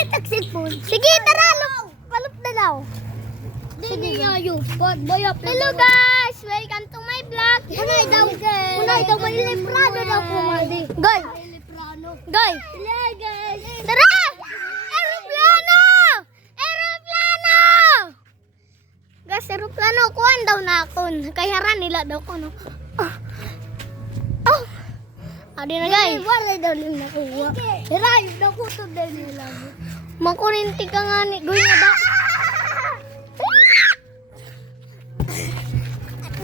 Ay, taksipon. Sige, tara. Palop na daw. Sige, ayo. Hello guys, welcome to my vlog. Unay daw, may librado daw po, Madi. Goy. Goy. Hello guys. Tara! Aeroplano! Aeroplano! Guys, aeroplano. Kuhan daw na ako. Kay haran nila daw ko, no? Oh! Adi na guys. Wala daw nila nakuha. Hiray, nakuto daw nila. Makurinti ka nga ni. Goy na daw.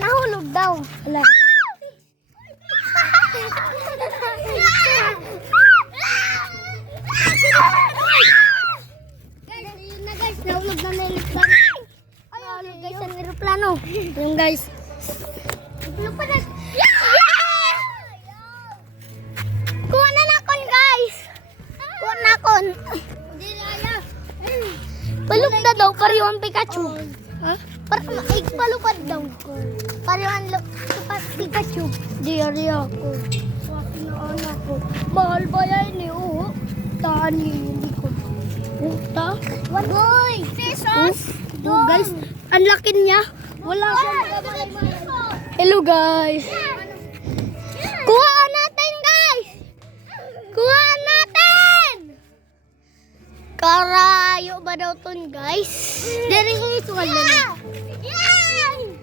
Nahulog daw. Wala. Guys, nahulog na aeroplano. Nahulog guys ang aeroplano. Yung guys. Lupa na. Kuha na nakon guys. Kuha na nakon. Balog na daw. Pariyo ang Pikachu. Ha? Para maigpalupad daw. Pariyo ang Pikachu. Diyari ako. Swapinaan ako. Mahal ba yan eh? Oo. Tani. Hindi ko. Ta? Uy! Pesos! Oh, guys, ang laki niya. Wala siyang kamay. Hello guys. Kuha natin guys. Kuha natin. Karayo ba daw ton guys? Daring ito wala na.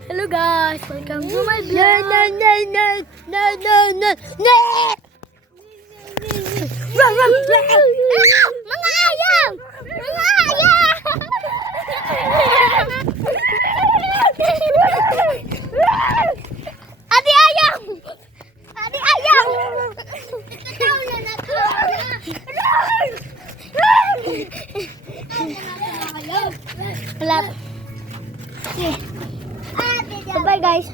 Hello guys, welcome to my vlog. Mga ayam! Mga ayam! Adi ayam! Adi ayam! Wala. Bye guys.